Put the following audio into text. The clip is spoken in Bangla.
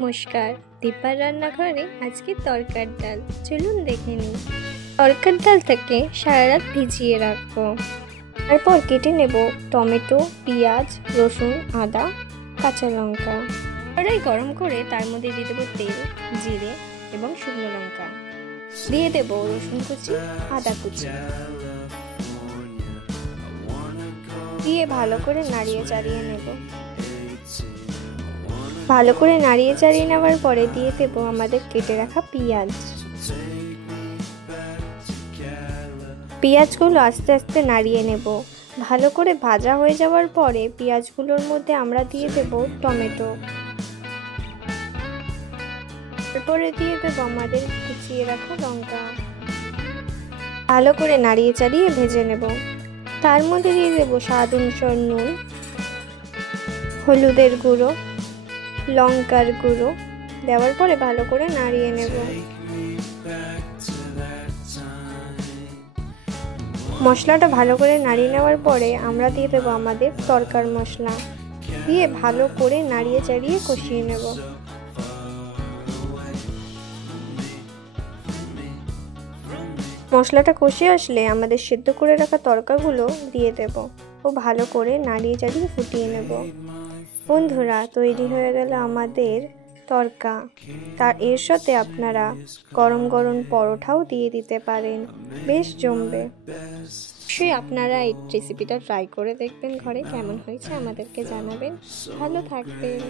নমস্কার, দীপার রান্নাঘরে আজকে তরকার ডাল। চলুন দেখে নিই। তরকার ডালটাকে সারা রাত ভিজিয়ে রাখবো। তারপর কেটে নেব টমেটো, পেঁয়াজ, রসুন, আদা, কাঁচা লঙ্কা। কড়াই গরম করে তার মধ্যে দিয়ে দেবো তেল, জিরে এবং শুকনো লঙ্কা। দিয়ে দেব রসুন কুচি, আদা কুচি। দিয়ে ভালো করে নাড়িয়ে চাড়িয়ে নেব। ভালো করে নাড়িয়ে চাড়িয়ে নেওয়ার পরে দিয়ে দেবো আমাদের কেটে রাখা পেঁয়াজ। পেঁয়াজগুলো আস্তে আস্তে নাড়িয়ে নেব। ভালো করে ভাজা হয়ে যাওয়ার পরে পেঁয়াজগুলোর মধ্যে আমরা দিয়ে দেব টমেটো। তারপরে দিয়ে দেবো আমাদের কুচিয়ে রাখা লঙ্কা। ভালো করে নাড়িয়ে চাড়িয়ে ভেজে নেব। তার মধ্যে দিয়ে দেবো স্বাদ অনুসারে নুন, হলুদের গুঁড়ো, লঙ্কার গুঁড়ো দেওয়ার পরে ভালো করে নাড়িয়ে নেব। মশলাটা ভালো করে নাড়িয়ে নেওয়ার পরে আমরা দিয়ে দেবো আমাদের তরকার মশলা। দিয়ে ভালো করে নাড়িয়ে চাড়িয়ে কষিয়ে নেব। মশলাটা কষে আসলে আমাদের সেদ্ধ করে রাখা তরকাগুলো দিয়ে দেব ও ভালো করে নাড়িয়ে চাড়িয়ে ফুটিয়ে নেব। বন্ধুরা, তৈরি হয়ে গেল আমাদের তরকা। তার এর সাথে আপনারা গরম গরম পরোটাও দিয়ে দিতে পারেন, বেশ জমবে। অবশ্যই আপনারা এই রেসিপিটা ট্রাই করে দেখবেন ঘরে, কেমন হয়েছে আমাদেরকে জানাবেন। ভালো থাকবেন।